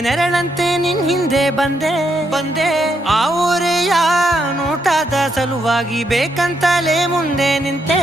ನೆರಳಂತೆ ನಿನ್ ಹಿಂದೆ ಬಂದೆ ಆ ಊರೆಯ ನೋಟದ ಸಲುವಾಗಿ ಬೇಕಂತಲೇ ಮುಂದೆ ನಿಂತೆ